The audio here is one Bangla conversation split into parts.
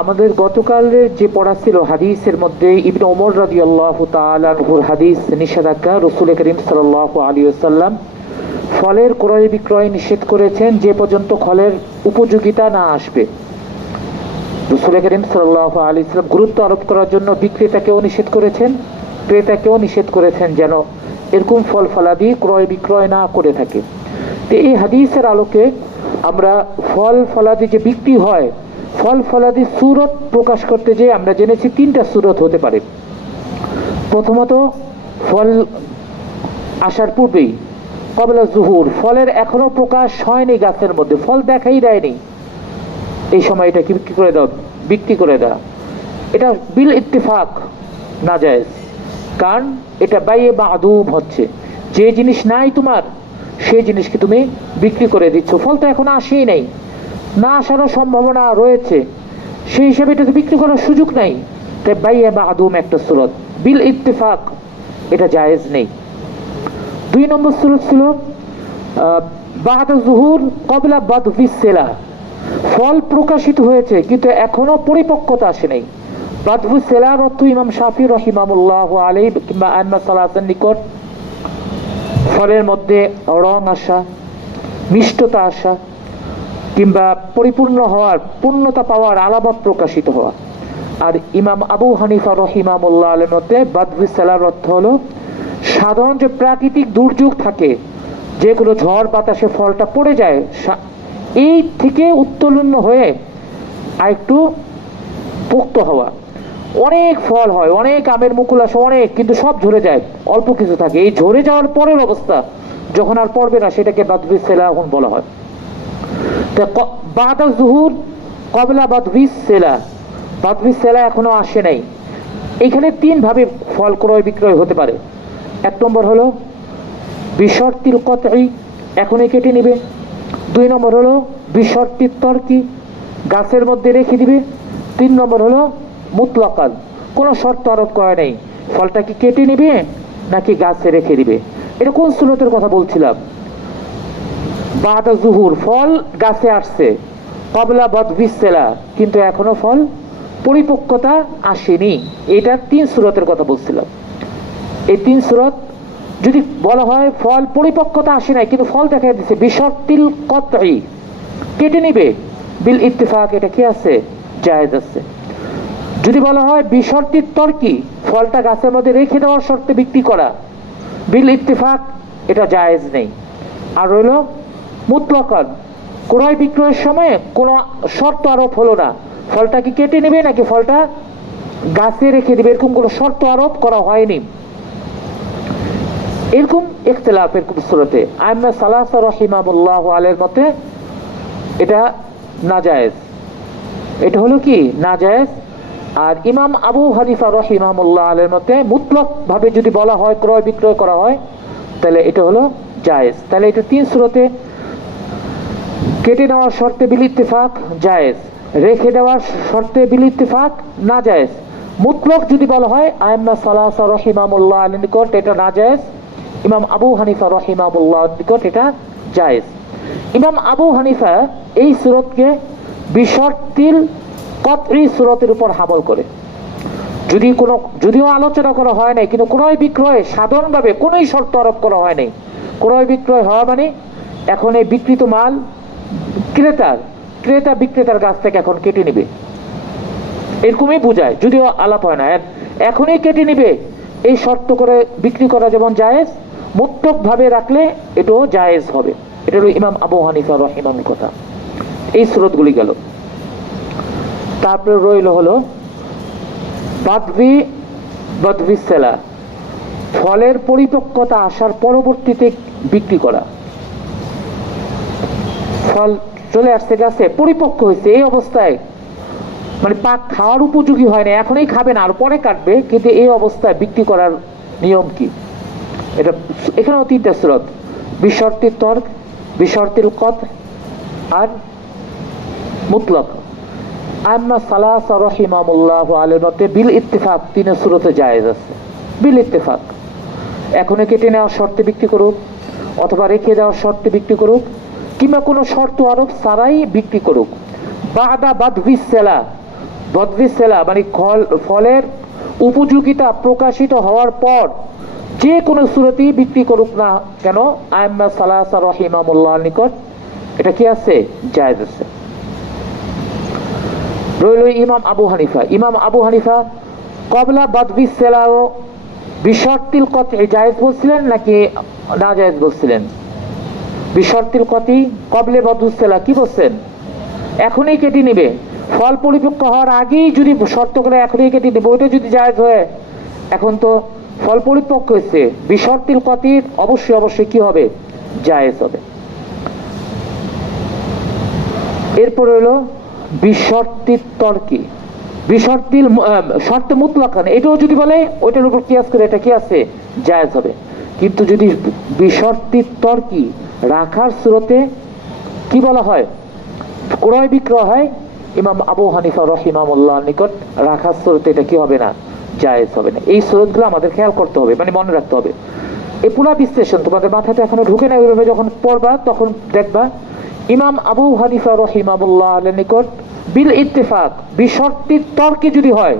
আমাদের গতকালের যে পড়া ছিল হাদিসের মধ্যে ইবনে ওমর রাদিয়াল্লাহু তাআলা আনহুর হাদিস নিষেধাজ্ঞা, রাসূল করিম সাল্লাল্লাহু আলাইহি ওয়াসাল্লাম ফলের ক্রয় বিক্রয় নিষেধ করেছেন যে পর্যন্ত ফলের উপযোগিতা না আসবে। রাসূল করিম সাল্লাল্লাহু আলাইহি ওয়াসাল্লাম গুরুত্ব আরোপ করার জন্য বিক্রেতাকেও নিষেধ করেছেন, ক্রেতাকেও নিষেধ করেছেন যেন এরকম ফল ফলাদি ক্রয় বিক্রয় না করে থাকে। তো এই হাদিসের আলোকে আমরা ফল ফলাদি যে বিক্রি হয়, ফল ফলাদি সুরত প্রকাশ করতে যে আমরা জেনেছি তিনটা সুরত হতে পারে। প্রথমত ফল আসার পূর্বেই কবলা জুহুর, ফলের এখনো প্রকাশ হয়নি, গাছের মধ্যে ফল দেখাই দেয়নি, এই সময় এটা কি বিক্রি করে দেওয়া, এটা বিল ইত্তেফাক নাজায়েজ। কারণ এটা বাইয়ে মাদুম হচ্ছে, যে জিনিস নাই তোমার সেই জিনিসকে তুমি বিক্রি করে দিচ্ছ। ফল তো এখন আসেই নাই, না আসারও সম্ভাবনা রয়েছে, সেই হিসাবে এটা তো বিক্রি করার সুযোগ নাই। তাই বাইয়ে মাদুম একটা সুরত, বিল ইত্তেফাক এটা জায়েজ নেই। 2 নম্বর সুরত ছিল বাদা জুহুর কবলা বাদভিস সেলা, ফল প্রকাশিত হয়েছে কিন্তু এখনো পরিপক্কতা আসে নাই। বাদভিস সেলার অর্থ ইমাম শাফি রাহিমাহুল্লাহ আলাইহি কিংবা আইম্মা সালাতের নিকট ফলের মধ্যে রং আসা, মিষ্টতা আসা কিংবা পরিপূর্ণ হওয়ার, পূর্ণতা পাওয়ার আলামত প্রকাশিত হওয়া। আর ইমাম আবু হানিফা রাহিমাহুল্লাহ আলাইহির মতে বাদভিস সেলার অর্থ হলো সাধারণ যে প্রাকৃতিক দুর্যোগ থাকে, যেগুলো ঝড় বাতাসে ফলটা পড়ে যায়, এই থেকে উত্তোলন হয়ে আরেকটু পোক্ত হওয়া। অনেক ফল হয়, অনেক আমের মুকুল আসে অনেক, কিন্তু সব ঝরে যায়, অল্প কিছু থাকে। এই ঝরে যাওয়ার পরের অবস্থা যখন আর পড়বে না, সেটাকে বাদভিস সেলা এখন বলা হয়। বাদা জুহুর কবলা বাদভিস সেলা, বাদভিস সেলা এখনো আসে নাই। এখানে 3 ভাবে ফল ক্রয় বিক্রয় হতে পারে। 1 নম্বর হলো বিশর্তিল কতই, এখনই কেটে নিবে। 2 নম্বর হলো বিশর্তির তর্কি, গাছের মধ্যে রেখে দিবে। 3 নম্বর হলো মুতলাকান, কোনো শর্ত আরোপ করা নেই, ফলটা কি কেটে নিবে নাকি গাছে রেখে দিবে। এটা কোন সুরতের কথা বলছিলাম? বাদা জুহুর, ফল গাছে আসছে, কবলা বাদভিস সেলা, কিন্তু এখনো ফল পরিপক্কতা আসেনি। এটা 3 সুরতের কথা বলছিলাম। এই 3 সুরত যদি বলা হয় ফল পরিপক্কতা আসে নাই কিন্তু ফল দেখা দিচ্ছে, বিশর্তিল কতই, কেটে নিবে, বিল ইত্তেফাক এটা কি আছে? জায়েজ আছে। যদি বলা হয় বিশর্তির তর্কি, ফলটা গাছের মধ্যে রেখে দেওয়ার শর্তে বিক্রি করা, বিল ইত্তেফাক এটা জায়েজ নেই। আর রইল মুতলাকান, ক্রয় বিক্রয়ের সময় কোনো শর্ত আরোপ হলো না, ফলটা কি কেটে নেবে নাকি ফলটা গাছে রেখে দিবে, এরকম কোনো শর্ত আরোপ করা হয়নি। এরকম ইখতিলাফ এরকম সুরতে আইম্মা সালাসা রাহিমাহুল্লাহ আলাইহির মতে এটা নাজায়েজ, এটা হলো কি নাজায়েজ। আর ইমাম আবু হানিফা রাহিমাহুল্লাহ আলাইহির মতে মুতলক ভাবে যদি বলা হয় ক্রয় বিক্রয় করা হয় তাহলে এটা হলো জায়েজ। তাহলে এটা 3 সুরতে, কেটে নেওয়ার শর্তে বিল ইত্তেফাক জায়েজ, রেখে দেওয়ার শর্তে বিল ইত্তেফাক নাজায়েজ। মুতলক যদি বলা হয় আইম্মা সালাসা রাহিমাহুল্লাহ আলাইহির নিকট এটা নাজায়েজ, ইমাম আবু হানিফা রাহিমাহুল্লাহর নিকট এটা জায়েজ। ইমাম আবু হানিফা এই সুরতকে বিশর্তিল কতই সুরতের উপর হামল করে। যদিও আলোচনা করা হয় নাই, কিন্তু ক্রয় বিক্রয় সাধারণভাবে কোনোই শর্ত আরোপ করা হয় নাই। ক্রয় বিক্রয় হওয়া মানে এখন এই বিক্রিত মাল ক্রেতা বিক্রেতার কাছ থেকে এখন কেটে নিবে, এরকমই বোঝায়, যদিও আলাপ হয় না। এখনই কেটে নিবে এই শর্ত করে বিক্রি করা যেমন জায়েজ, মুতলক ভাবে রাখলে এটাও জায়েজ হবে। এটা হলো ইমাম আবু হানিফা রাহিমাহুর কথা। এই সুরতগুলি গেল। তারপরে রইল হলো বাদভিস সেলা, ফলের পরিপক্কতা আসার পরবর্তীতে বিক্রি করা। ফল চলে আসছে গাছে, পরিপক্ক হয়েছে, এই অবস্থায় মানে পাক খাওয়ার উপযোগী হয় না, এখনই খাবে না আর পরে কাটবে, কিন্তু এই অবস্থায় বিক্রি করার নিয়ম কি? এটা এখানেও 3টা সুরত, বিশর্তির তর্ক, বিশর্তিল কত আর মুতলক। আইম্মা সালাসা রাহিমাহুল্লাহ আলাইহির মতে বিল ইত্তেফাক 3 সুরতে জায়েজ আছে, বিল ইত্তেফাক। এখনই কেটে নেওয়ার শর্তে বিক্রি করুক, অথবা রেখে দেওয়ার শর্তে বিক্রি করুক, কিংবা কোনো শর্ত আরোপ ছাড়াই বিক্রি করুক। বাদা বাদভিস সেলা, বদভি সেলা মানে ফলের উপযোগিতা প্রকাশিত হওয়ার পর যে কোনো সুরতেই বিক্রি করুক না কেন, আইম্মা সালাসা রাহিমাহুল্লাহর নিকট এটা কি আছে? জায়েজ আছে। রইল ইমাম আবু হানিফা। ইমাম আবু হানিফা কবলা বদভি সেলা ও বিশর্তিল কত জায়েজ বলছিলেন নাকি না জায়েজ বলছিলেন? বিশর্তিল কতি কবলে বদভি সেলা কি বলছেন? এখনই কেটে নিবে, ফল পরিপক্ক হওয়ার আগেই যদি শর্ত করে এখনই কেটে নিবে, ওইটা যদি জায়েজ হয়, এখন তো ফল পরিপক্ক হয়েছে, বিশর্তিল কতির অবশ্যই কি হবে? জায়েজ হবে। এরপর হলো বিশর্তির তর্কি, বিশর্তিল শর্তে মুতলাকান, এটাও যদি বলে ওইটার উপর কিয়াস করে এটা কি আছে? জায়েজ হবে। কিন্তু যদি বিশর্তির তর্কি রাখার সুরতে কি বলা হয়? ক্রয় বিক্রয় হয়, ইমাম আবু হানিফা রাহিমাহুল্লাহর নিকট রাখার সুরতে এটা কি হবে না? জায়েজ হবে না। এই সুরতগুলো আমাদের খেয়াল করতে হবে, মানে মনে রাখতে হবে। এই পুরা বিশ্লেষণ তোমাদের মাথাতে এখনো ঢুকে না, ওইভাবে যখন পড়বা তখন দেখবা ইমাম আবু হানিফা রাহিমাহুল্লাহর নিকট বিল ইত্তেফাক বিশর্তির তর্কে যদি হয়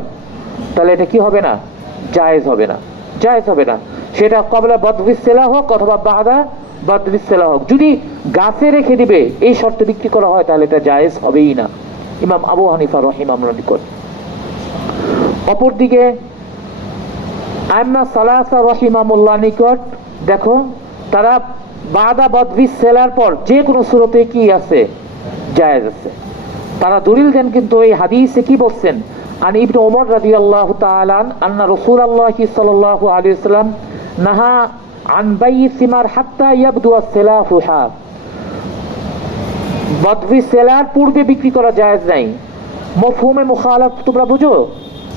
তাহলে এটা কি হবে না? জায়েজ হবে না, জায়েজ হবে না। সেটা কবলা বদভি সেলা হোক অথবা বাদা বদভি সেলা হোক, যদি গাছে রেখে দিবে এই শর্তে বিক্রি করা হয় তাহলে এটা জায়েজ হবেই না ইমাম আবু হানিফা রাহিমাহুল্লাহর নিকট। অপরদিকে আইম্মা সালাসা রাহিমাহুল্লাহর নিকট দেখো তারা বাদা বদভি সেলার পর যে কোনো সুরতে কি আছে? জায়েজ আছে। তারা দলিল দেন কিন্তু এই হাদিসে কি বলছেন? আন ইবনে ওমর রাদিয়াল্লাহু তাআলা আন্না রাসূলুল্লাহ সাল্লাল্লাহু আলাইহি ওয়াসাল্লাম নাহা আন বাইই সিমার হাত্তা ইয়াবদু আস-সালাফুহা, বদভি সেলার পূর্বে বিক্রি করা জায়েজ নাই। মফহুমে মুখালাফ তোমরা বুঝো?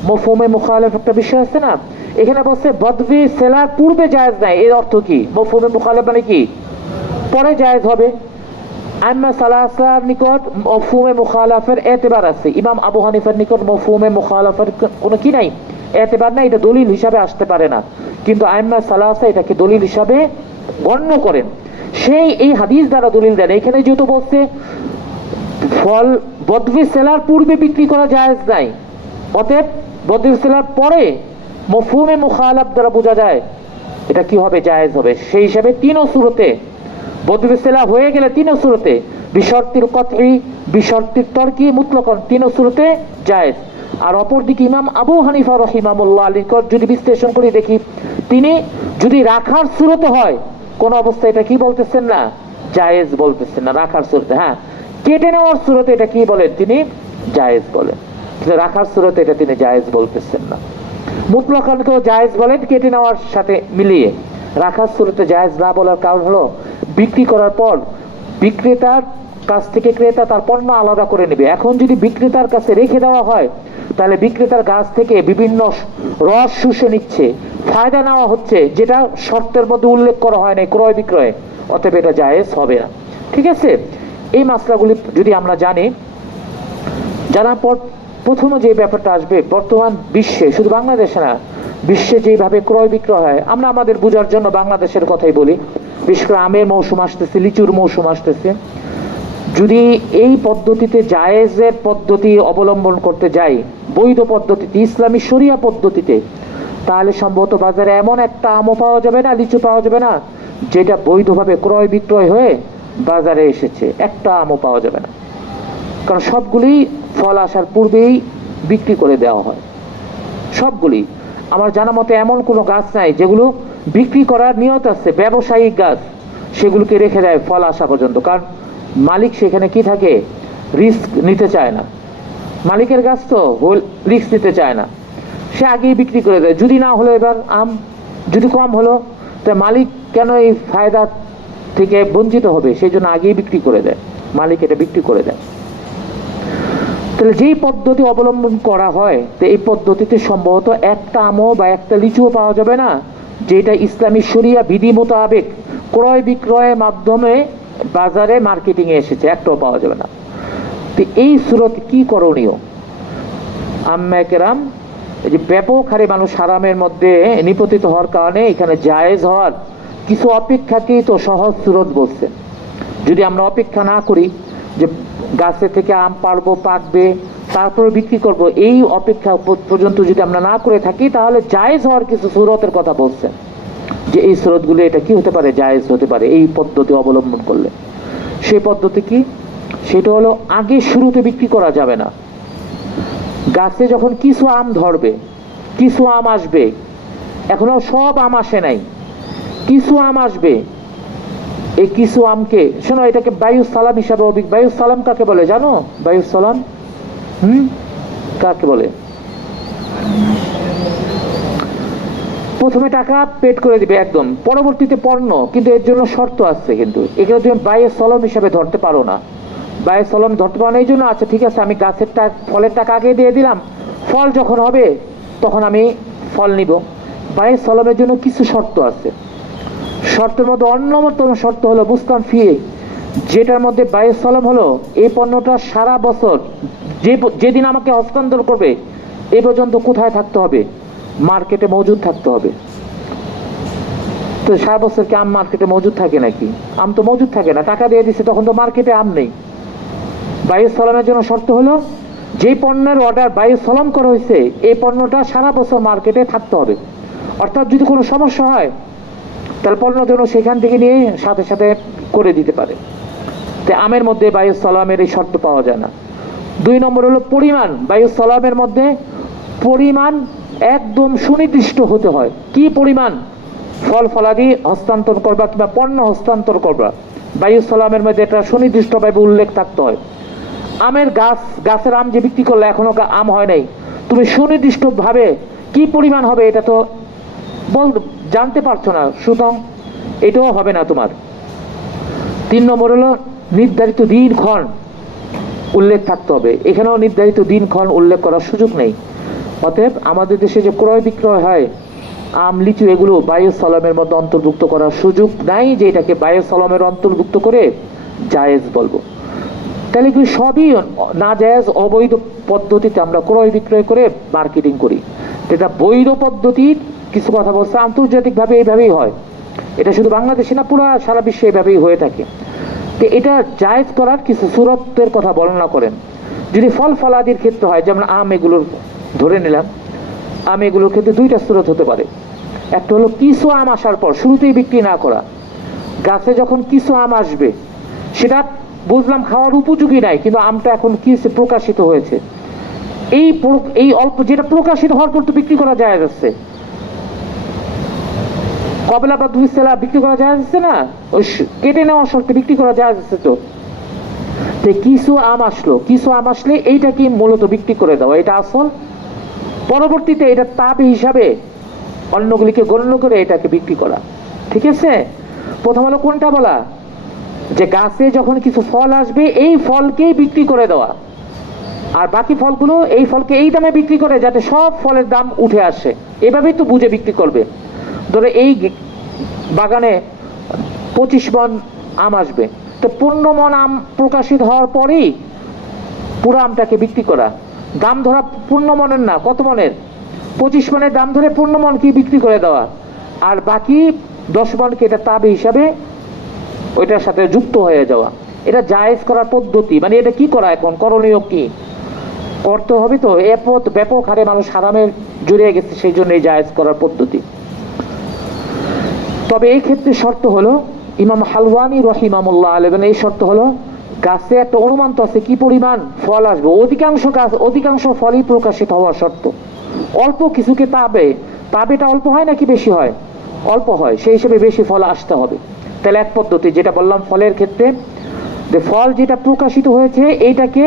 মফহুমে মুখালাফ একটা বিষয় আছে না, এখানে বলছে বদভি সেলার পূর্বে জায়েজ নাই, এর অর্থ কি? মফহুমে মুখালাফ মানে কি? পরে জায়েজ হবে। আইম্মা সালাসার নিকট মফহুমে মুখালাফের এতেবার আছে, ইমাম আবু হানিফার নিকট মফহুমে মুখালাফের কোনো কি নাই? এতেবার নাই, এটা দলিল হিসাবে আসতে পারে না। কিন্তু আইম্মা সালাসা এটাকে দলিল হিসাবে গণ্য করেন, সেই এই হাদিস দ্বারা দলিল দেন। এখানে যেহেতু বলছে ফল বদভি সেলার পূর্বে বিক্রি করা জায়েজ নাই, অতএব বদভি সেলার পরে মফহুমে মুখালাফ দ্বারা বোঝা যায় এটা কি হবে? জায়েজ হবে। সেই হিসাবে তিনও সুরতে বদভি সেলা হয়ে গেলে তিনও সুরতে বিশর্তির কতই বিশর্তির তর্কি মুতলাকান তিনও সুরতে জায়েজ। আর অপরদিকে ইমাম আবু হানিফা রাহিমাহুল্লাহর নিকট যদি বিশ্লেষণ করে দেখি, তিনি যদি রাখার সুরতে হয় কোন অবস্থায় এটা কি বলতেছেন না? জায়েজ বলতেছেন না রাখার সুরতে। হ্যাঁ, কেটে নেওয়ার সুরতে এটা কি বলেন? তিনি জায়েজ বলেন, কিন্তু রাখার সুরতে এটা তিনি জায়েজ বলতেছেন না। মুতলাকানকেও জায়েজ বলেন কেটে নেওয়ার সাথে মিলিয়ে, রাখার সুরতে জায়েজ না বলার কারণ হলো বিক্রি করার পর বিক্রেতার কাছ থেকে ক্রেতা তার পণ্য আলাদা করে নেবে। এখন যদি বিক্রেতার কাছে রেখে দেওয়া হয় তাহলে বিক্রেতার গাছ থেকে বিভিন্ন রস শুষে নিচ্ছে, ফায়দা নেওয়া হচ্ছে, যেটা শর্তের মধ্যে উল্লেখ করা হয় না ক্রয় বিক্রয়ে, অতএব এটা জায়েজ হবে না। ঠিক আছে, এই মাসলাগুলি যদি আমরা জানি, জানার পর প্রথমে যে ব্যাপারটা আসবে, বর্তমান বিশ্বে, শুধু বাংলাদেশে না, বিশ্বে যেভাবে ক্রয় বিক্রয় হয়, আমরা আমাদের বোঝার জন্য বাংলাদেশের কথাই বলি। বিশেষ করে আমের মৌসুম আসতেছে, লিচুর মৌসুম আসতেছে। যদি এই পদ্ধতিতে জায়েজের পদ্ধতি অবলম্বন করতে যাই, বৈধ পদ্ধতিতে, ইসলামী শরিয়া পদ্ধতিতে, তাহলে সম্ভবত বাজারে এমন একটা আমও পাওয়া যাবে না, লিচু পাওয়া যাবে না যেটা বৈধভাবে ক্রয় বিক্রয় হয়ে বাজারে এসেছে, একটা আমও পাওয়া যাবে না। কারণ সবগুলি ফল আসার পূর্বেই বিক্রি করে দেওয়া হয়, সবগুলি। আমার জানা মতে এমন কোনো গাছ নাই যেগুলো বিক্রি করার নিয়ত আছে, ব্যবসায়িক গাছ, সেগুলোকে রেখে দেয় ফল আসা পর্যন্ত। কারণ মালিক সেখানে কি থাকে? রিস্ক নিতে চায় না। মালিকের গাছ তো রিস্ক নিতে চায় না, সে আগেই বিক্রি করে দেয়। যদি না হলো এবার আম যদি কম হলো, তা মালিক কেন এই ফায়দা থেকে বঞ্চিত হবে? সেই জন্য আগেই বিক্রি করে দেয়, মালিক এটা বিক্রি করে দেয়। তাহলে যেই পদ্ধতি অবলম্বন করা হয়, তো এই পদ্ধতিতে সম্ভবত একটা আমও বা একটা লিচুও পাওয়া যাবে না যেটা ইসলামী শরিয়া বিধি মোতাবেক ক্রয় বিক্রয়ের মাধ্যমে বাজারে মার্কেটিং এ এসেছে, একটাও পাওয়া যাবে না। তো এই সুরত কি করণীয়? আম্মায়ে কেরাম, এই যে ব্যাপক হারে মানুষ হারামের মধ্যে নিপতিত হওয়ার কারণে এখানে জায়েজ হওয়ার কিছু অপেক্ষাকেই তো সহজ সুরত বলছে। যদি আমরা অপেক্ষা না করি যে গাছে থেকে আম পারবো, পাকবে, তারপরে বিক্রি করব, এই অপেক্ষা পর্যন্ত যদি আমরা না করে থাকি, তাহলে জায়েজ হওয়ার কিছু সুরতের কথা বলছেন, যে এই সুরতগুলো এটা কি হতে পারে, জায়েজ হতে পারে এই পদ্ধতি অবলম্বন করলে। সেই পদ্ধতি কি? সেটা হলো, আগে শুরুতে বিক্রি করা যাবে না। গাছে যখন কিছু আম ধরবে, কিছু আম আসবে, এখনো সব আম আসে নাই, কিছু আম আসবে, এই কিছু আমকে, শোনো, এটাকে বায়ু সালাম হিসাবে, বায়ু সালাম কাকে বলে জানো? বায়ু সালাম কাকে বলে? প্রথমে টাকা পেড করে দিবে একদম, পরবর্তীতে পণ্য, কিন্তু এর জন্য শর্ত আছে। কিন্তু এখানে তুমি বায়ু সালাম হিসাবে ধরতে পারো না। বায়ু সালাম ধরতে পারো না এই জন্য, আচ্ছা ঠিক আছে, আমি গাছের ফলের টাকা আগে দিয়ে দিলাম, ফল যখন হবে তখন আমি ফল নিব। বায়ু সালামের জন্য কিছু শর্ত আছে। শর্তের মধ্যে অন্যতম শর্ত হলো বুস্তান ফি, যেটার মধ্যে বায়ু সালাম হলো, এই পণ্যটা সারা বছর, যেদিন আমাকে হস্তান্তর করবে এ পর্যন্ত কোথায় থাকতে হবে? মার্কেটে মজুদ থাকতে হবে। তো সারা বছর কি আম মার্কেটে মজুদ থাকে নাকি? আম তো মজুদ থাকে না, টাকা দিয়ে দিচ্ছে, তখন তো মার্কেটে আম নেই। বায়ু সালামের জন্য শর্ত হলো, যে পণ্যের অর্ডার বায়ু সালাম করা হয়েছে এই পণ্যটা সারা বছর মার্কেটে থাকতে হবে। অর্থাৎ যদি কোনো সমস্যা হয় তাহলে পণ্য যেন সেখান থেকে নিয়ে সাথে সাথে করে দিতে পারে। তো আমের মধ্যে বায়ু সালামের এই শর্ত পাওয়া যায় না। 2 নম্বর হলো পরিমাণ। বায়ু সালামের মধ্যে পরিমাণ একদম সুনির্দিষ্ট হতে হয়। কি পরিমাণ ফল ফলাদি হস্তান্তর করবা কিংবা পণ্য হস্তান্তর করবা, বায়ু সালামের মধ্যে এটা সুনির্দিষ্টভাবে উল্লেখ থাকতে হয়। আমের গাছের আম যে বিক্রি করলে এখনো আম হয় নাই, তুমি সুনির্দিষ্টভাবে কি পরিমাণ হবে এটা তো জানতে পারছো না, সুতরাং এটাও হবে না তোমার। 3 নম্বর হলো নির্ধারিত দিনক্ষণ উল্লেখ থাকতে হবে। এখানেও নির্ধারিত দিনক্ষণ উল্লেখ করার সুযোগ নেই। অতএব আমাদের দেশে যে ক্রয় বিক্রয় হয় আম, লিচু, এগুলো বায়ু সালামের মধ্যে অন্তর্ভুক্ত করার সুযোগ নাই, যে এটাকে বায়ু সালামের অন্তর্ভুক্ত করে জায়েজ বলবো। তাহলে কি সবই না জায়েজ, অবৈধ পদ্ধতিতে আমরা ক্রয় বিক্রয় করে মার্কেটিং করি। এটা বৈধ পদ্ধতির কিছু কথা বলছে, আন্তর্জাতিকভাবে এইভাবেই হয়। এটা শুধু বাংলাদেশে না, পুরো সারা বিশ্বে এইভাবেই হয়ে থাকে। তো এটা জায়েজ করার কিছু সুরতের কথা বর্ণনা করেন। যদি ফল ফলাদির ক্ষেত্রে হয়, যেমন আম, এগুলোর ধরে নিলাম, আম এগুলোর ক্ষেত্রে 2টা সুরত হতে পারে। একটা হলো কিছু আম আসার পর শুরুতেই বিক্রি না করা। গাছে যখন কিছু আম আসবে, সেটা বুঝলাম খাওয়ার উপযোগী নাই, কিন্তু আমটা এখন কি প্রকাশিত হয়েছে, এই অল্প যেটা প্রকাশিত হওয়ার পর তো বিক্রি করা যায় যাচ্ছে, কবেলা বা 2 সেলা বিক্রি করা যায় যাচ্ছে না, ওই কেটে নেওয়ার শর্তে বিক্রি করা যায় যাচ্ছে। তো কিছু আম আসলো, কিছু আম আসলে এইটাকে মূলত বিক্রি করে দেওয়া, এটা আসল। পরবর্তীতে এটা তাবে হিসাবে অন্যগুলিকে গণ্য করে এটাকে বিক্রি করা। ঠিক আছে? প্রথম হলো কোনটা বলা, যে গাছে যখন কিছু ফল আসবে এই ফলকেই বিক্রি করে দেওয়া, আর বাকি ফলগুলো এই ফলকে এই দামে বিক্রি করে যাতে সব ফলের দাম উঠে আসে, এভাবেই তো বুঝে বিক্রি করবে। ধরো এই বাগানে 25 মণ আম আসবে, তো 15 মণ আম প্রকাশিত হওয়ার পরেই পুরো আমটাকে বিক্রি করা। দাম ধরা 15 মণের না, কত মণের? 25 মণের দাম ধরে 15 মণ কি বিক্রি করে দেওয়া, আর বাকি 10 মণকে এটা তাবে হিসাবে ওইটার সাথে যুক্ত হয়ে যাওয়া। এটা জায়েজ করার পদ্ধতি। মানে এটা কি করা, এখন করণীয় কি করতে হবে? তো ব্যাপক হারে মানুষ হারামে জড়িয়ে গেছে, সেই জন্য এই জায়েজ করার পদ্ধতি। তবে এই ক্ষেত্রে শর্ত হলো, ইমাম হালওয়ানি রহিমাহুল্লাহ আলাইহি এই শর্ত হলো, গাছে একটা অনুমান তো আছে কি পরিমাণ ফল আসবে, অধিকাংশ ফলই প্রকাশিত হওয়ার শর্ত। অল্প কিছুকে তাবেটা অল্প হয় নাকি বেশি হয়? অল্প হয়, সেই হিসেবে বেশি ফল আসতে হবে। তাহলে এক পদ্ধতি যেটা বললাম ফলের ক্ষেত্রে, যে ফল যেটা প্রকাশিত হয়েছে এইটাকে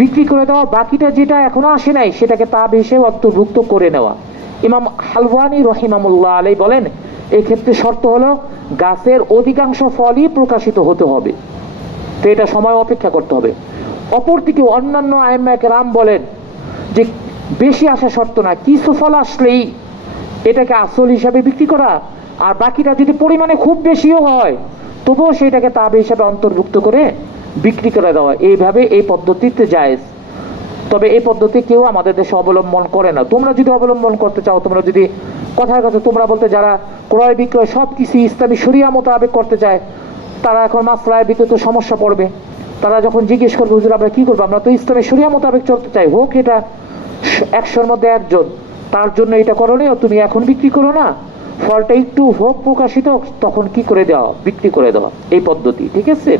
বিক্রি করে দেওয়া, বাকিটা যেটা এখনো আসে নাই সেটাকে তাব হিসেবে অন্তর্ভুক্ত করে নেওয়া। ইমাম হালওয়ানি রহিমাহুল্লাহ আলাইহি বলেন এই ক্ষেত্রে শর্ত হলো গাছের অধিকাংশ ফলই প্রকাশিত হতে হবে। তো এটা সময় অপেক্ষা করতে হবে। অপরদিকে অন্যান্য আইম্মায়ে কেরাম বলেন যে বেশি আসা শর্ত না, কিছু ফল আসলেই এটাকে আসল হিসাবে বিক্রি করা, আর বাকিটা যদি পরিমাণে খুব বেশিও হয় তবুও সেটাকে তাবে হিসাবে অন্তর্ভুক্ত করে বিক্রি করে দেওয়া। এইভাবে এই পদ্ধতিতে জায়েজ। তবে এই পদ্ধতি কেউ আমাদের দেশে অবলম্বন করে না। তোমরা যদি অবলম্বন করতে চাও, তোমরা যদি কথার কথা তোমরা বলতে, যারা ক্রয় বিক্রয় সবকিছু ইসলামী শরিয়া মোতাবেক করতে চায়, তারা এখন মাসলার ভিতরে তো সমস্যা পড়বে। তারা যখন জিজ্ঞেস করবে হুজুর আমরা কি করবো, আমরা তো ইসলামের শরিয়া মোতাবেক চলতে চাই, হোক এটা 100-র মধ্যে একজন, তার জন্য এটা করণীয়, তুমি এখন বিক্রি করো না, ফলটা একটু হোক প্রকাশিত, তখন কি করে দেওয়া, বিক্রি করে দেওয়া, এই পদ্ধতি। ঠিক আছে,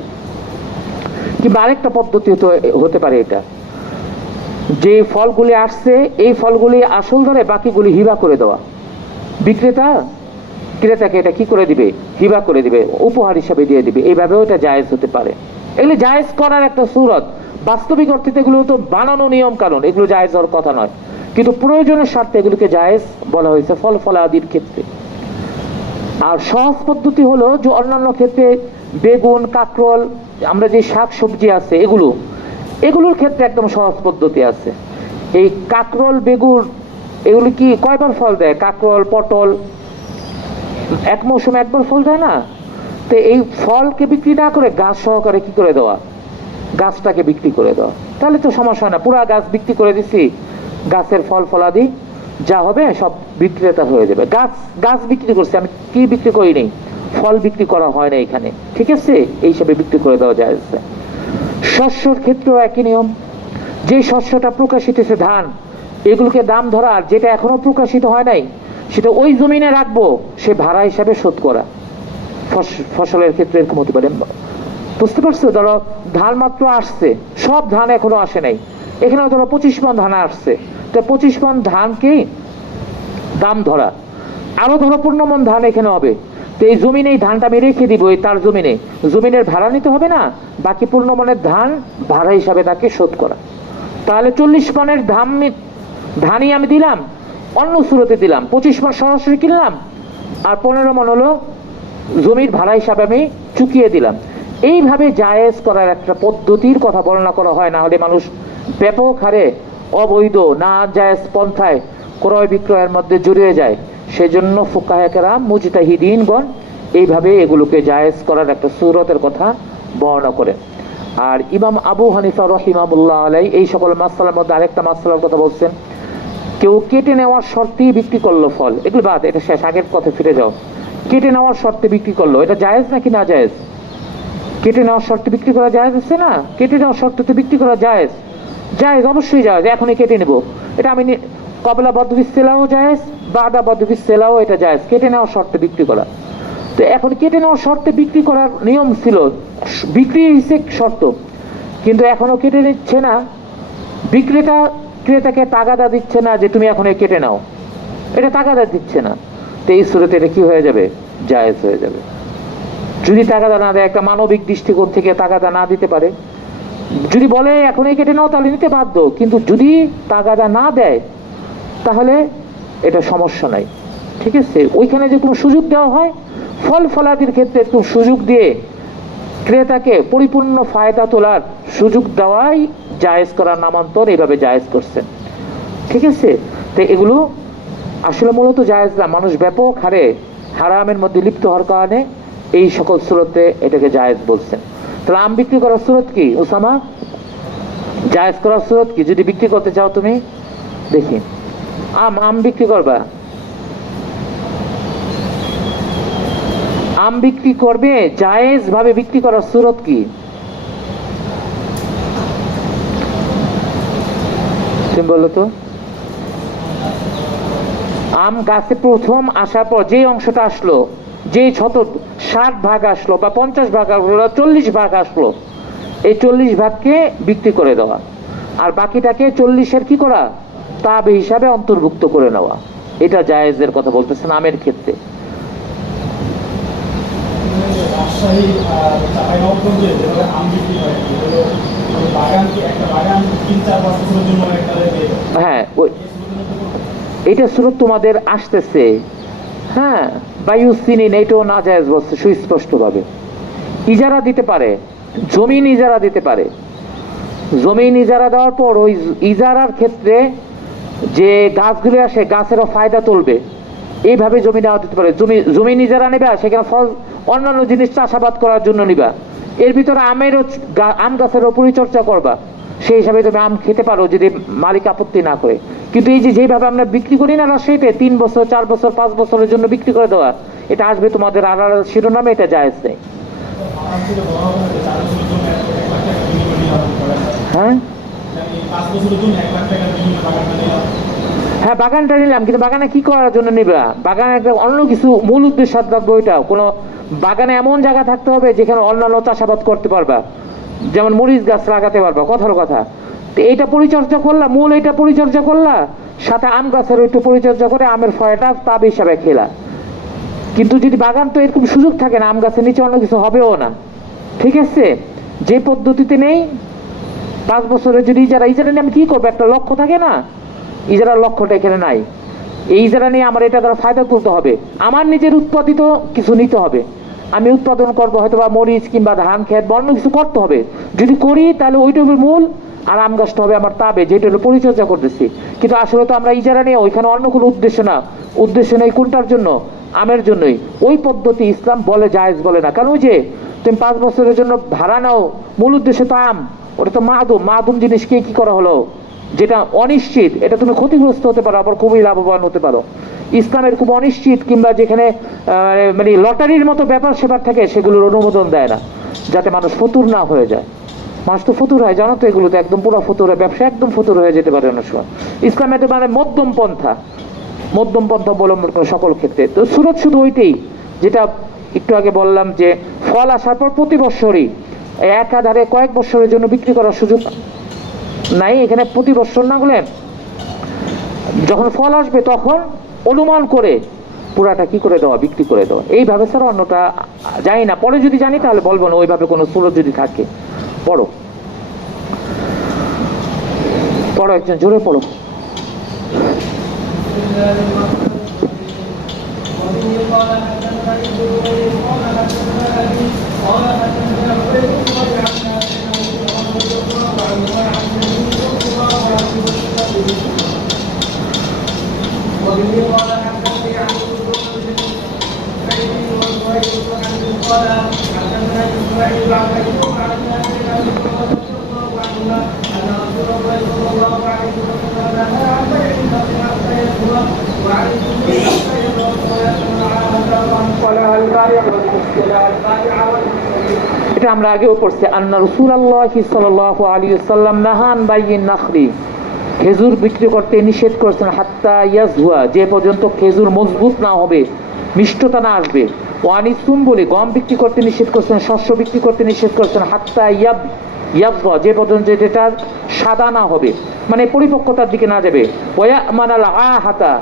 কিংবা আরেকটা পদ্ধতি হতে পারে এটা, যে ফলগুলি আসছে এই ফলগুলি আসল ধরে বাকিগুলি হিবা করে দেওয়া, বিক্রেতা ক্রেতাকে এটা কি করে দিবে, হিবা করে দিবে, উপহার হিসাবে দিয়ে দিবে, এইভাবেও এটা জায়েজ হতে পারে। এগুলো জায়েজ করার একটা সুরত, বাস্তবিক অর্থে এগুলো তো বানানো নিয়ম কানুন, এগুলো জায়েজ হওয়ার কথা নয়, কিন্তু প্রয়োজনের স্বার্থে এগুলোকে জায়েজ বলা হয়েছে ফল ফলাদির ক্ষেত্রে। আর সহজ পদ্ধতি হলো যে অন্যান্য ক্ষেত্রে বেগুন, কাঁকরোল, আমরা যে শাক সবজি আছে এগুলোর ক্ষেত্রে একদম সহজ পদ্ধতি আছে। এই কাঁকরোল, বেগুন, এগুলো কি কয়বার ফল দেয়? কাঁকরোল, পটল এক মৌসুমে একবার ফল দেয় না? তো এই ফলকে বিক্রি না করে গাছ সহকারে কি করে দেওয়া, গাছটাকে বিক্রি করে দেওয়া, তাহলে তো সমস্যা হয় না। পুরা গাছ বিক্রি করে দিছি, গাছের ফল ফলাদি যা হবে সব বিক্রেতা হয়ে যাবে। গাছ বিক্রি করছে, আমি কি বিক্রি করি নেই, ফল বিক্রি করা হয় না এখানে। ঠিক আছে, এই হিসাবে বিক্রি করে দেওয়া যায়। শস্যর ক্ষেত্রেও একই নিয়ম, যে শস্যটা প্রকাশিত হয়েছে ধান, এগুলোকে দাম ধরা, আর যেটা এখনো প্রকাশিত হয় নাই সেটা ওই জমিনে রাখবো, সে ভাড়া হিসাবে শোধ করা। ফসলের ক্ষেত্রে এরকম হতে পারে। বুঝতে পারছো? ধরো ধান মাত্র আসছে, সব ধান এখনো আসে নাই, এখানে ধরো 25 মণ ধান আসছে, তো 25 মণ ধানকে দাম ধরা, আরো ধরো 15 মণ ধান এখানে হবে, তো এই জমিনে এই ধানটা আমি রেখে দিব, তার জমিনের ভাড়া নিতে হবে না, বাকি 15 মণের ধান ভাড়া হিসাবে তাকে শোধ করা। তাহলে 40 মণের ধানই আমি দিলাম, অন্য সুরতে দিলাম, 25 মণ সরাসরি কিনলাম, আর 15 মণ হলো জমির ভাড়া হিসাবে আমি চুকিয়ে দিলাম। এইভাবে জায়েজ করার একটা পদ্ধতির কথা বর্ণনা করা হয়, না হলে মানুষ ব্যাপক হারে অবৈধ না জায়েজ পন্থায় ক্রয় বিক্রয়ের মধ্যে জড়িয়ে যায়। সেজন্য ফুকাহে কেরাম, মুজতাহিদিনগণ এইভাবে এগুলোকে জায়েজ করার একটা সুরতের কথা বর্ণনা করে। আর ইমাম আবু হানিফা রহিমাহুল্লাহ আলাইহি এই সকল মাসআলার মধ্যে আরেকটা মাসআলার কথা বলছেন, কেউ কেটে নেওয়ার শর্তেই বিক্রি করলো ফল, এগুলো বাদ, এটা শেষ, আগের কথা ফিরে যাও। কেটে নেওয়ার শর্তে বিক্রি করলো, এটা জায়েজ নাকি না জায়েজ? কেটে নেওয়ার শর্তে বিক্রি করা জায়েজ আছে না? কেটে নেওয়ার শর্তে তো বিক্রি করা জায়েজ, জায়েজ, অবশ্যই জায়েজ, এখনই কেটে নেব, এটা আমি কবলা বদবিস সেলাও জায়েজ, বাদা বদবিস সেলাও এটা জায়েজ, কেটে নেওয়ার শর্তে বিক্রি করা। তো এখন কেটে নেওয়ার শর্তে বিক্রি করার নিয়ম ছিল, বিক্রি হিসেবে শর্ত, কিন্তু এখনো কেটে নিচ্ছে না, বিক্রেতা ক্রেতাকে তাগাদা দিচ্ছে না যে তুমি এখন কেটে নাও, এটা তাগাদা দিচ্ছে না, তো এই সুরতে এটা কি হয়ে যাবে, জায়েজ হয়ে যাবে। যদি তাগাদা না দেয়, একটা মানবিক দৃষ্টিকোণ থেকে তাগাদা না দিতে পারে, যদি বলে এখনই কেটে নাও তাহলে নিতে বাধ্য, কিন্তু যদি তাগাদা না দেয় তাহলে এটা সমস্যা নাই। ঠিক আছে, ওইখানে যে কোনো সুযোগ দেওয়া হয়, ফল ফলাদির ক্ষেত্রে একটু সুযোগ দিয়ে ক্রেতাকে পরিপূর্ণ ফায়দা তোলার সুযোগ দেওয়াই জায়েজ করার নামান্তর, এইভাবে জায়েজ করছেন। ঠিক আছে, তো এগুলো আসলে মূলত জায়েজ না, মানুষ ব্যাপক হারে হারামের মধ্যে লিপ্ত হওয়ার কারণে এই সকল সুরতে এটাকে জায়েজ বলছেন। তাহলে আম বিক্রি করার সুরত কি ওসামা? জায়েজ করার সুরত কি যদি বিক্রি করতে চাও তুমি? দেখি, আম বিক্রি করবা, আম বিক্রি করবে, জায়েজ ভাবে বিক্রি করার সুরত কি তুমি বলো তো? আম গাছে প্রথম আসার পর যে অংশটা আসলো, যে 60 ভাগ আসলো বা 50 ভাগ আসলো, 40 ভাগ আসলো, এই 40 ভাগকে বিক্রি করে দেওয়া, আর বাকিটাকে 40-এর কি করা, তাবে হিসাবে অন্তর্ভুক্ত করে নেওয়া, এটা জায়েজের কথা বলতেছেন আমের ক্ষেত্রে। হ্যাঁ, এটা সুরত তোমাদের আসতেছে, হ্যাঁ, বায়ুসিনিন, এটাও না জায়েজ বলছে সুস্পষ্ট ভাবে। ইজারা দিতে পারে, জমিন ইজারা দিতে পারে, জমিন ইজারা দেওয়ার পর ওই ইজারার ক্ষেত্রে যে গাছগুলি আসে গাছেরও ফায়দা তুলবে, এইভাবে জমি নেওয়া দিতে পারে। জমিন ইজারা নেবা, সেখানে ফল অন্যান্য জিনিস চাষাবাদ করার জন্য নিবা, এর ভিতরে আম গাছেরও পরিচর্যা করবা, সেই হিসাবে তুমি আম খেতে পারো যদি মালিক আপত্তি না করে। কিন্তু এই যেভাবে আমরা বিক্রি করি না রাজশাহীতে, 3 বছর 4 বছর 5 বছরের জন্য বিক্রি করে দেওয়া, এটা আসবে তোমাদের আলাদা শিরোনামে, এটা জায়েজ নেই। হ্যাঁ হ্যাঁ, বাগানটা নিলাম, কিন্তু বাগানে কি করার জন্য নিবা? বাগানে একটা অন্য কিছু মূল উদ্দেশ্য থাকবে। ওইটা কোনো বাগানে এমন জায়গা থাকতে হবে যেখানে অন্যান্য চাষাবাদ করতে পারবা, যেমন মরিচ গাছ লাগাতে পারবা, কথার কথা। তো এইটা পরিচর্যা করলা, মূল এইটা পরিচর্যা করলা, সাথে আম গাছের একটু পরিচর্যা করে আমের ফলটা তাব হিসাবে খেলা। কিন্তু যদি বাগান তো এরকম সুযোগ থাকে না, আম গাছের নিচে অন্য কিছু হবেও না, ঠিক আছে? যে পদ্ধতিতে নেই 5 বছরে যদি ইজারা নিয়ে আমি কি করবো, একটা লক্ষ্য থাকে না, ইজারার লক্ষ্যটা এখানে নাই। এই ইজারা নিয়ে আমার এটা দ্বারা ফায়দা তুলতে হবে, আমার নিজের উৎপাদিত কিছু নিতে হবে, আমি উৎপাদন করবো হয়তো বা মরিচ কিংবা ধান খেত বা অন্য কিছু করতে হবে। যদি করি তাহলে ওইটা হবে মূল, আর আম গাছটা হবে আমার তাবে, যেটা হলো পরিচর্যা করতেছি। কিন্তু আসলে তো আমরা ইজারা নিয়ে ওইখানে অন্য কোনো উদ্দেশ্য না, উদ্দেশ্য নেই কোনটার জন্য, আমের জন্যই। ওই পদ্ধতি ইসলাম বলে জায়েজ বলে না। কারণ ওই যে তুমি 5 বছরের জন্য ভাড়া নাও, মূল উদ্দেশ্য তো আম, ওটা তো মাদুম জিনিসকে কি করা হলো, যেটা অনিশ্চিত, এটা তুমি ক্ষতিগ্রস্ত হতে পারো, আবার খুবই লাভবান হতে পারো। ইসলামের খুব অনিশ্চিত কিংবা যেখানে মানে লটারির মতো ব্যাপার সেবার থাকে, সেগুলোর অনুমোদন দেয় না, যাতে মানুষ ফতুর না হয়ে যায়। মানুষ তো ফতুর হয়, জানো তো, এগুলোতে একদম পুরো ফতুর হয়, ব্যবসা একদম ফতুর হয়ে যেতে পারে অনেক সময়। ইসলামের মানে মধ্যম পন্থা অবলম্বন করে সকল ক্ষেত্রে। তো সুরত শুধু ওইটাই, যেটা একটু আগে বললাম, যে ফল আসার পর প্রতি বছরই একাধারে কয়েক বছরের জন্য বিক্রি করার সুযোগ নাই। এখানে প্রতি বছর না হলে যখন ফল আসবে তখন অনুমান করে পুরাটা কি করে দেওয়া, বিক্রি করে দেওয়া, এইভাবে ছাড়া অন্যটা জানি না। পরে যদি জানি তাহলে বলবো না, ওইভাবে কোনো সুরত যদি থাকে। পড়ো একজন জোরে পড়ো। এটা আমরা আগেও পড়ছি, আন্না রাসূলুল্লাহ সাল্লাল্লাহু আলাইহি ওয়াসাল্লাম নাহান বাইয়িন নাখলি, খেজুর বিক্রি করতে নিষেধ করেছেন, হাত্তা ইয়াজহুয়া, যে পর্যন্ত খেজুর মজবুত না হবে, মিষ্টতা না আসবে। ওয়ানি সুম্বুলি, গম বিক্রি করতে নিষেধ করেছেন, শস্য বিক্রি করতে নিষেধ করেছেন, হাত্তা ইয়াবগা, যে পর্যন্ত যেটা সাদা না হবে, মানে পরিপক্কতার দিকে না যাবে। ওয়া মানাল আহাতা,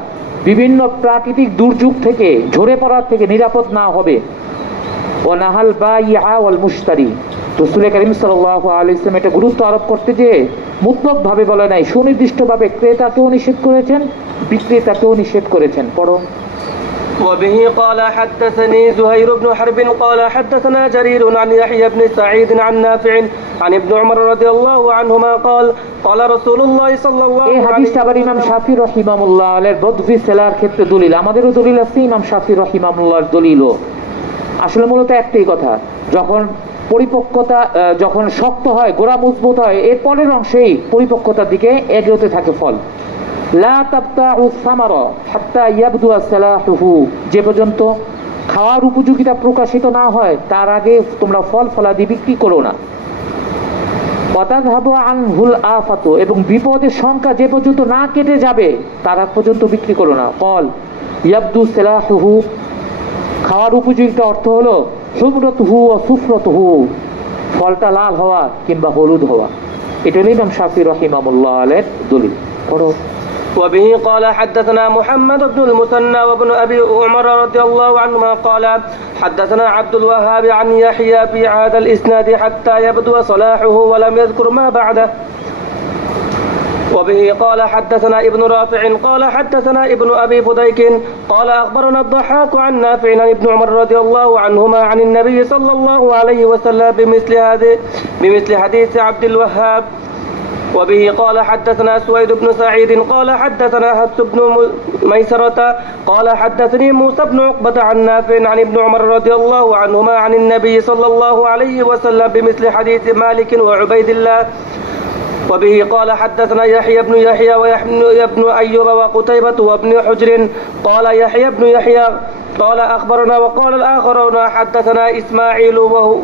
বিভিন্ন প্রাকৃতিক দুর্যোগ থেকে, ঝরে পড়ার থেকে নিরাপদ না হবে। ও নাহাল বাইআ ওয়াল মুশতারি, রাসূল করিম সাল্লাল্লাহু আলাইহি ওয়াসাল্লাম এটা গুরুত্ব আরোপ করতে যে মুতলক ভাবে বলে নাই, সুনির্দিষ্টভাবে ক্রেতাকেও নিষেধ করেছেন, বিক্রেতাকেও নিষেধ করেছেন। পড়ো। وبه قال حدثني زهير بن حرب قال حدثنا جرير عن يحيى بن سعيد عن نافع عن ابن عمر رضي الله عنهما قال قال رسول الله صلى الله عليه وسلم। এই হাদিসটা আবার ইমাম শাফি রাহিমাহুল্লাহ আলাইহির বদভি সেলার ক্ষেত্রে দলিল, আমাদেরও দলিল আছে, ইমাম শাফি রাহিমাহুল্লাহর দলিলও। আসলে মূলত একটাই কথা, যখন পরিপক্কতা, যখন শক্ত হয়, গোড়া মজবুত হয়, এর পরের অংশেই পরিপক্কতার দিকে এগোতে থাকে ফল। লা তাবতাউ সামারা হাত্তা ইয়াবদুয়া সালাহুহু, যে পর্যন্ত খাওয়ার উপযোগিতা প্রকাশিত না হয় তার আগে তোমরা ফল ফলাদি বিক্রি করো না। ওয়াতাযহাবু আনহুল আফাতু, এবং বিপদের সংখ্যা যে পর্যন্ত না কেটে যাবে তার আগ পর্যন্ত বিক্রি করো না। কল ইয়াবদু সালাহুহু, খাওয়ার উপযোগিতা অর্থ হলো সুবরতুহু ওয়া সুফরতুহু, ফলটা লাল হওয়া কিংবা হলুদ হওয়া। এটা হলো ইমাম শাফি রাহিমাহুল্লাহ আলাইহির দলিল। পড়ো। وبه قال حدثنا محمد بن المثنى وابن أبي عمر رضي الله عنهما قال حدثنا عبد الوهاب عن يحيى في هذا الإسناد حتى يبدو صلاحه ولم يذكر ما بعده. وبه قال حدثنا ابن رافع قال حدثنا ابن أبي فديك قال أخبرنا الضحاك عن نافع عن ابن عمر رضي الله عنهما عن النبي صلى الله عليه وسلم بمثل حديث عبد الوهاب. وبه قال حدثنا سويد بن سعيد قال حدثنا حفص بن ميسرة قال حدثني موسى بن عقبة عن نافع عن ابن عمر رضي الله عنهما عن النبي صلى الله عليه وسلم بمثل حديث مالك وعبيد الله. وبه قال حدثنا يحيى بن يحيى ويحيى بن أيوب وقتيبة وابن حجر قال يحيى بن يحيى قال أخبرنا وقال الآخرون حدثنا إسماعيل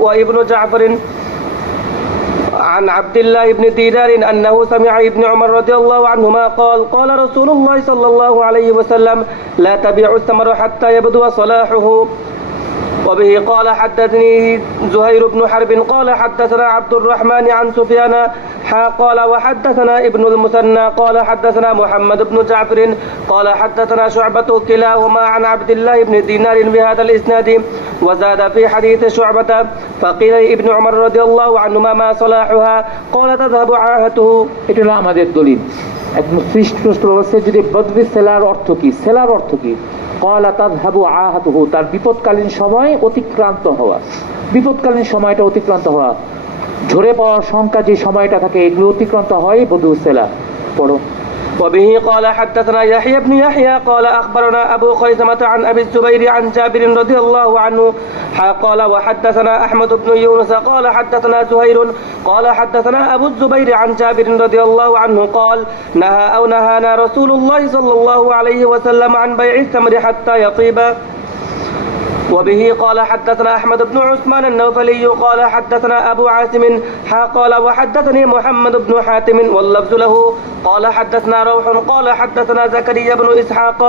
وابن جعفر عن عبد الله بن دينار أنه سمع ابن عمر رضي الله عنهما قال قال رسول الله صلى الله عليه وسلم لا تبيع الثمر حتى يبدو صلاحه. وبه قال حدثني زهير بن حرب قال حدثنا عبد الرحمن عن سفيان قال وحدثنا ابن المثنى قال حدثنا محمد بن جعفر قال حدثنا شعبة كلاهما عن عبد الله بن دينار بهذا الإسناد وزاد في حديث شعبة فقيل ابن عمر رضي الله عنهما ما صلاحها قال تذهب عاهته. এটা হলো আমাদের দলিল। একদম সৃষ্ট অবস্থা যদি বদবি সেলার অর্থ কি, সেলার অর্থ কি? ক্বালা তাযহাবু আহাতুহু, তার বিপদকালীন সময় অতিক্রান্ত হওয়া, বিপদকালীন সময়টা অতিক্রান্ত হওয়া, ঝরে পড়ার সংখ্যা যে সময়টা থাকে এগুলো অতিক্রান্ত হয় বদু সেলা। পড়ো। وبه قال حدثنا يحيى بن يحيى قال أخبرنا أبو خيثمة عن أبي الزبير عن جابر رضي الله عنه قال وحدثنا أحمد بن يونس قال حدثنا زهير قال حدثنا أبو الزبير عن جابر رضي الله عنه قال نهانا رسول الله صلى الله عليه وسلم عن بيع الثمر حتى يطيب. وبه قال حدثنا أحمد بن عثمان النوفلي قال حدثنا أبو عاصم قال وحدثني محمد بن حاتم واللفظ له قال حدثنا روح قال حدثنا زكريا بن إسحاق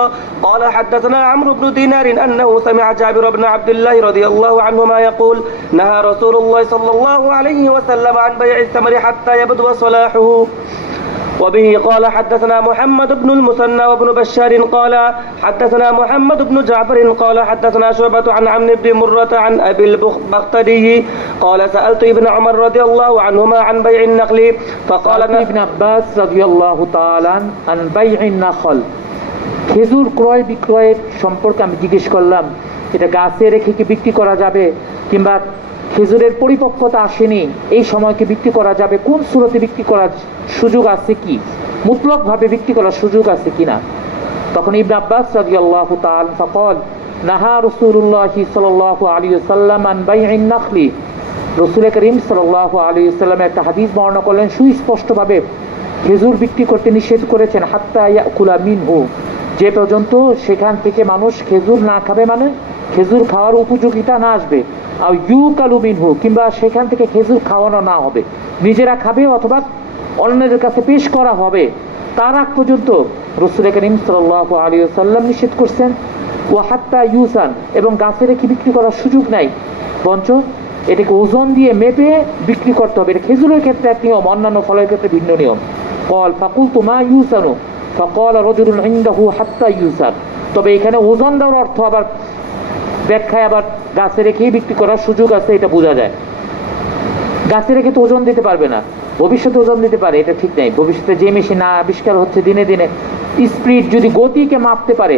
قال حدثنا عمرو بن دينار أنه سمع جابر بن عبد الله رضي الله عنهما يقول نهى رسول الله صلى الله عليه وسلم عن بيع الثمر حتى يبدو صلاحه. وبه قال حدثنا محمد بن المثنى وابن بشار قال حدثنا محمد بن جعفر قال حدثنا شعبة عن عمرو بن مرة عن أبي البختري قال سألت ابن عمر رضي الله عنهما عن بيع النخل فقال ابن عباس رضي الله تعالى عن بيع النخل, খেজুর ক্রয় বিক্রয়ের সম্পর্কে আমি জিজ্ঞেস করলাম এটা গাছে রেখে কি বিক্রি করা যাবে, কিংবা খেজুরের পরিপক্কতা আসেনি এই সময় কি বিক্রি করা যাবে, কোন সূরতে বিক্রি করার সুযোগ আছে কি, মুতলক ভাবে বিক্রি করার সুযোগ আছে কিনা। তখন ইবনে আব্বাস রাদিয়াল্লাহু তাআলা فقال নাহা রাসূলুল্লাহ সাল্লাল্লাহু আলাইহি ওয়াসাল্লাম আন বাই'in নাখলি, রাসূল করিম সাল্লাল্লাহু আলাইহি ওয়াসাল্লাম একটা হাদিস বর্ণনা করলেন সুস্পষ্টভাবে খেজুর বিক্রি করতে নিষেধ করেছেন হাত্তা ইয়াকুলা মিনহু, যে পর্যন্ত সেখান থেকে মানুষ খেজুর না খাবে, মানে খেজুর খাওয়ার উপযোগিতা না আসবে, আর ইউকালু মিনহু, কিংবা সেখান থেকে খেজুর খাওয়ানো না হবে, নিজেরা খাবে অথবা অন্যদের কাছে পেশ করা হবে, তার আগ পর্যন্ত রাসূল করিম সাল্লাল্লাহু আলাইহি ওয়াসাল্লাম নিষেধ করছেন। ওয়া হাত্তা ইউসান, এবং গাছে রেখে বিক্রি করার সুযোগ নাই, বরঞ্চ এটাকে ওজন দিয়ে মেপে বিক্রি করতে হবে। এটা খেজুরের ক্ষেত্রে এক নিয়ম, অন্যান্য ফলের ক্ষেত্রে ভিন্ন নিয়ম। ক্বাল ফাকুলতু মা ইউসানু ফাকাল রাজুলুন ইনদাহু হাত্তা ইউসান, তবে এখানে ওজন দেওয়ার অর্থ আবার ব্যাখ্যায় আবার গাছে রেখেই বিক্রি করার সুযোগ আছে এটা বোঝা যায়। গাছে রেখে তো ওজন দিতে পারবে না, ভবিষ্যতে ওজন দিতে পারে এটা ঠিক নাই। ভবিষ্যতে যে মেশিন আবিষ্কার হচ্ছে দিনে দিনে, স্পিড যদি গতিকে মাপতে পারে,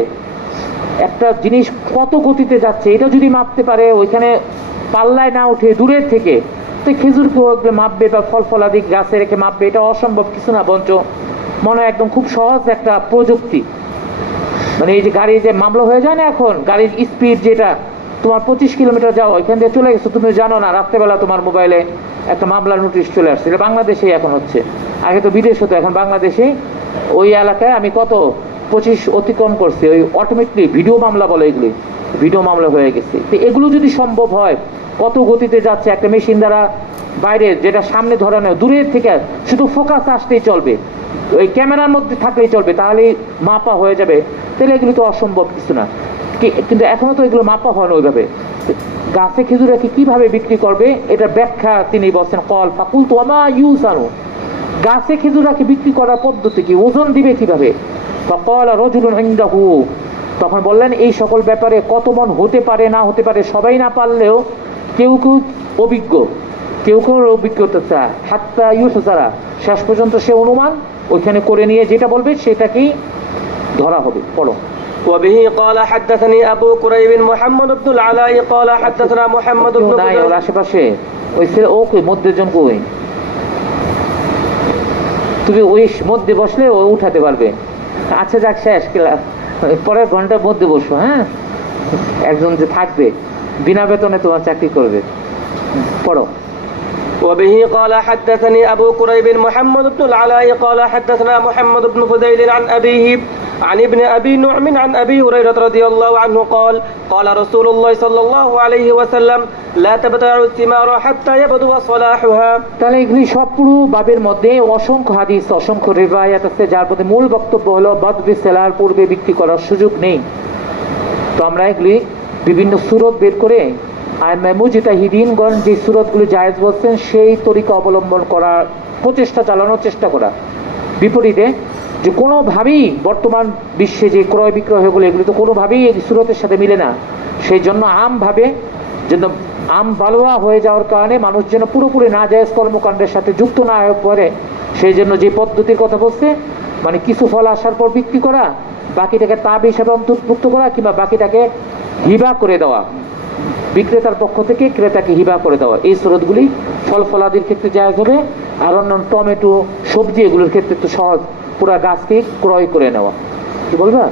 একটা জিনিস কত গতিতে যাচ্ছে এটা যদি মাপতে পারে, ওইখানে পাল্লায় না উঠে দূরের থেকে, তো খেজুর মাপবে বা ফল ফলাদি গাছে রেখে মাপবে, এটা অসম্ভব কিছু না, বঞ্চ মনে হয় একদম খুব সহজ একটা প্রযুক্তি। মানে এই যে গাড়ি যে মামলা হয়ে যায় না এখন, গাড়ির স্পিড যেটা তোমার 25 কিলোমিটার যাও ওইখান দিয়ে চলে গেছো, তুমি জানো না, রাত্রেবেলা তোমার মোবাইলে একটা মামলার নোটিশ চলে আসছে, এটা বাংলাদেশেই এখন হচ্ছে, আগে তো বিদেশ হতো, এখন বাংলাদেশে ওই এলাকায় আমি কত 25 অতিক্রম করছি, ওই অটোমেটিকলি ভিডিও মামলা বলে, এগুলি ভিডিও মামলা হয়ে গেছে। তো এগুলো যদি সম্ভব হয়, কত গতিতে যাচ্ছে একটা মেশিন দ্বারা, বাইরে যেটা সামনে ধরানো, দূরের থেকে শুধু ফোকাস আসতেই চলবে, ওই ক্যামেরার মধ্যে থাকলেই চলবে, তাহলেই মাপা হয়ে যাবে, তাহলে এগুলো তো অসম্ভব কিছু না। কিন্তু এখনো তো এগুলো মাপা হয় না ওইভাবে। গাছে খেজুর রেখে কিভাবে বিক্রি করবে এটা ব্যাখ্যা তিনি বলছেন, কল ফাকুলতু ওয়া মা ইউসানু, গাছে খেজুর রেখে বিক্রি করার পদ্ধতি কি, ওজন দিবে কিভাবে। ফাকাল রাজুলুন ইনদাহু, তখন বললেন এই সকল ব্যাপারে কত মন হতে পারে না হতে পারে সবাই না পারলেও কেউ কেউ অভিজ্ঞ, কেউ কেউ অভিজ্ঞতা চায়, হাত্তা ইউসারা, শেষ পর্যন্ত সে অনুমান ওইখানে করে নিয়ে যেটা বলবে সেটাকেই ধরা হবে। পড়ো। وبه قال حدثني أبو كريب محمد بن العلاء قال حدثنا محمد بن بدر আশেপাশে ওই ছেলে ওকে মধ্যজন কই, তুমি ওই মধ্যে বসলে ও উঠাতে পারবে। আচ্ছা যাক, শেষ ক্লাস, পরের ঘন্টার মধ্যে বসো, হ্যাঁ, একজন যে থাকবে বিনা বেতনে তোমার চাকরি করবে। পড়ো। وبه قال حدثني أبو كريب محمد بن العلاء قال حدثنا محمد بن فضيل عن أبيه عن ابن أبي نعم عن أبي هريرة رضي الله عنه قال قال رسول الله صلى الله عليه وسلم لا تبتع الثمار حتى يبدو صلاحها. তাহলে এগুলি সব পুরো বাবের মধ্যে অসংখ্য হাদিস, অসংখ্য রিওয়ায়াত আছে, যার মধ্যে মূল বক্তব্য হলো বদবি সেলার পূর্বে বিক্রি করার সুযোগ নেই। তো আমরা এগুলি বিভিন্ন সুরত বের করে আইমায়ে মুজতাহিদিনগণ যে সুরতগুলি জায়েজ বলছেন সেই তরিকা অবলম্বন করার প্রচেষ্টা চালানোর চেষ্টা করা। বিপরীতে যে কোনোভাবেই বর্তমান বিশ্বে যে ক্রয় বিক্রয় হয়ে গেলো এগুলি তো কোনোভাবেই এই সুরতের সাথে মিলে না, সেই জন্য আমভাবে যেন আম বালোয়া হয়ে যাওয়ার কারণে মানুষ যেন পুরোপুরি নাজায়েজ কর্মকাণ্ডের সাথে যুক্ত না হয়ে পড়ে, সেই জন্য যে পদ্ধতির কথা বলছে, মানে কিছু ফল আসার পর বিক্রি করা, বাকিটাকে তাব হিসাবে অন্তর্ভুক্ত করা, কিংবা বাকিটাকে হিবা করে দেওয়া, বিক্রেতার পক্ষ থেকে ক্রেতাকে হিবা করে দেওয়া, এই সুরতগুলি ফল ফলাদির ক্ষেত্রে জায়েজ হবে। আর অন্যান্য টমেটো, সবজি এগুলোর ক্ষেত্রে তো সহজ, পুরা গাছকে ক্রয় করে নেওয়া। কি বলবা?